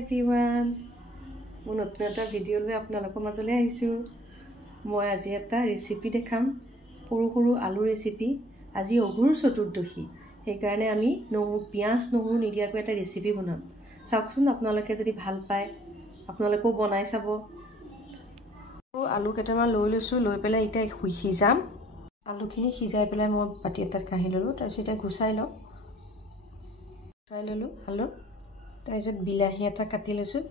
everyone মোৰ নতুন এটা ভিডিঅ' লৈ আপোনালোকৰ মাজলৈ আহিছোঁ মই আজি এটা ৰেচিপি দেখাম সৰু সৰু আলু ৰেচিপি আজি অঘোৰ চতুৰ্দশী সেইকাৰণে আমি পিয়াজ নহৰু নিদিয়াকৈ এটা ৰেচিপি বনাম চাওকচোন আপোনালোকে যদি ভাল পায় আপোনালোকেও বনাই চাব আলু কেইটামান লৈ লৈছোঁ লৈ পেলাই এতিয়া সিজাম আলুখিনি সিজাই পেলাই মই পাতি এটাত কাঢ়ি ল'লোঁ তাৰপিছত এতিয়া গুচাই ল'লোঁ আলু তাৰপিছত বিলাহী এটা কাটি লৈছোঁ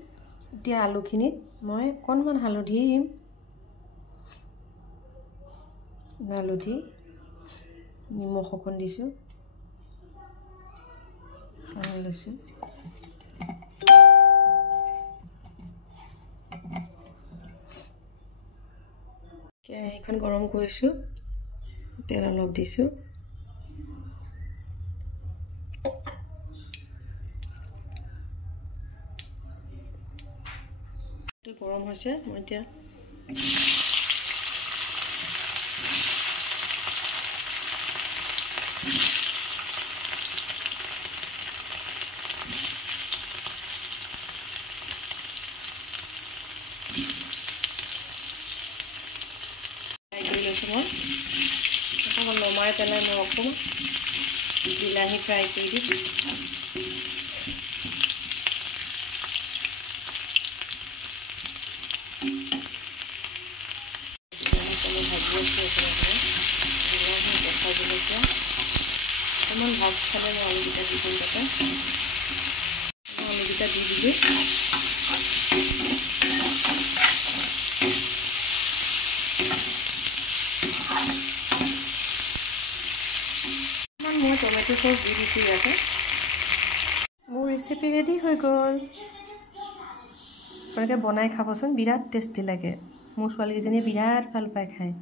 এতিয়া আলুখিনিত মই অকণমান হালধি দিম হালধি নিমখ অকণ দিছোঁ সানি লৈছোঁ কেৰাহীখন গৰম কৰিছোঁ তেল অলপ দিছোঁ গৰম হৈছে মই এতিয়া অকণমান নমাই পেলাই মই অকণমান বিলাহী ফ্ৰাই কৰি দিম অকণমান ভাজ খালে মই আলুকেইটা দি দিম তাতে আলুকেইটা দি দিলোঁ মই টমেটো চচ দি দিছোঁ ইয়াতে মোৰ ৰেচিপি ৰেডি হৈ গ'ল আপোনালোকে বনাই খাবচোন বিৰাট টেষ্টি লাগে মোৰ ছোৱালীকেইজনীয়ে বিৰাট ভাল পায় খায়